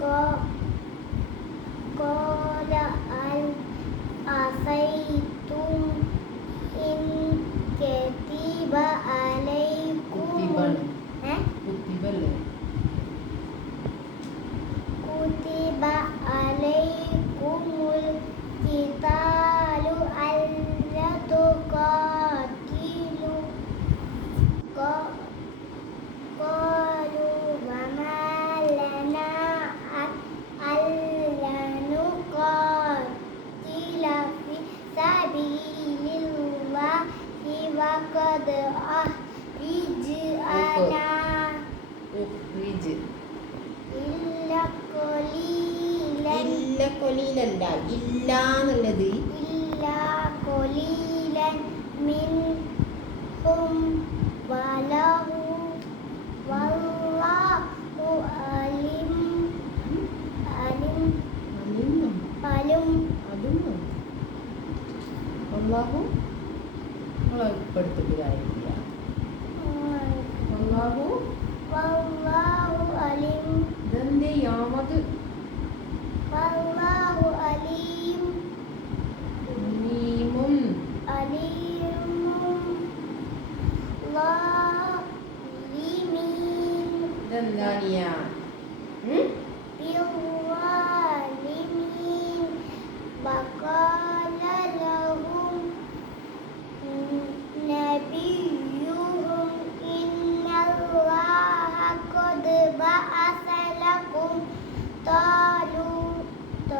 قال هل عصيتم إن كتب عليكم كتب عليكم القتال ألا تقاتلوا قالوا وما لنا ألا نقاتل في سبيل الله وقد أخرجنا إلا قليلا منهم والله عليم അല്ലാഹു പഠിപ്പിക്കുക അല്ലാഹു അലീം ഇതെന്തേ യാമത് വല്ലാഹു അലീം നീമും അലീമും ളാലിമീൻ ഇതെന്താണിയ ബിവാലിമീൻ വഖാല ലഹും നബിയ്യുഹും ഇന്നല്ലാഹ ഖദ് ബഅസ ലക്കും താലൂത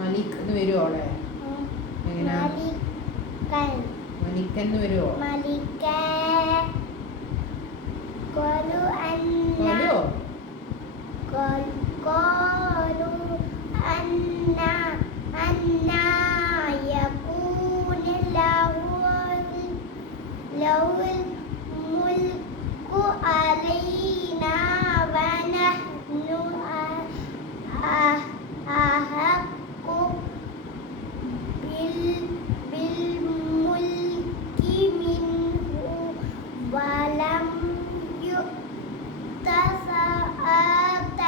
മലിക് എന്ന് വരുമോ അവിടെ മലിക്കൻ എന്ന് വരുമോ قالوا أنا يكون له الملك علينا ونحن أحق بالملك منه ولم يؤت سعة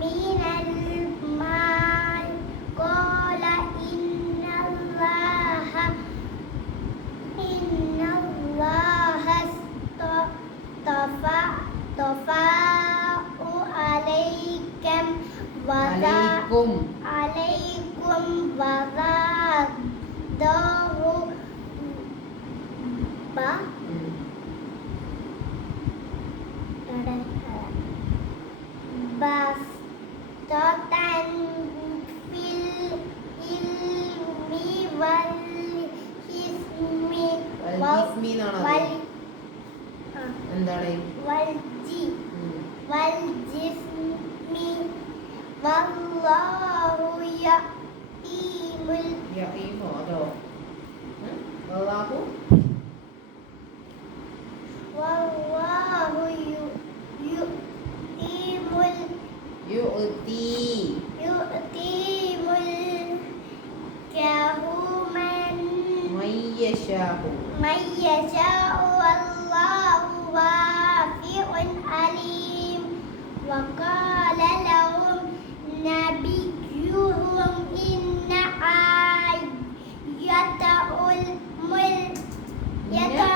من المال قال إن الله اصطفاه عليكم وزاده بسطة في العلم والجسم والله يؤتي ملكه من يشاء والله واسع عليم وقال لهم نبيهم إن آية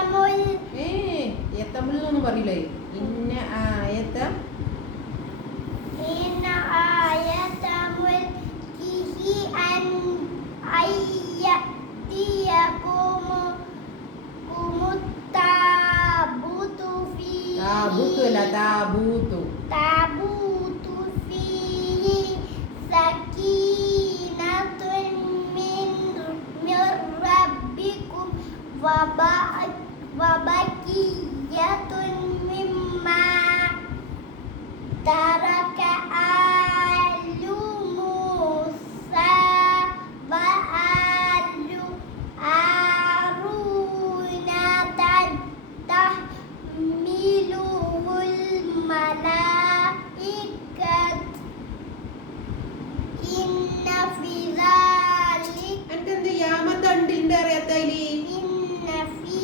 الملك യത്തമുല്ലെന്ന് പറയില്ലേ ഇന്ന ആയത്ത ملكه أن يأتيكم التابوت فيه سكينة من ربكم وبقية مما ترك آل موسى وآل هارون تحمله الملائكة إن في ذلك എന്തെന്ത് യാമത്തുണ്ടിന്റെ അറിയാത്തതില് إن في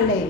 അല്ലേ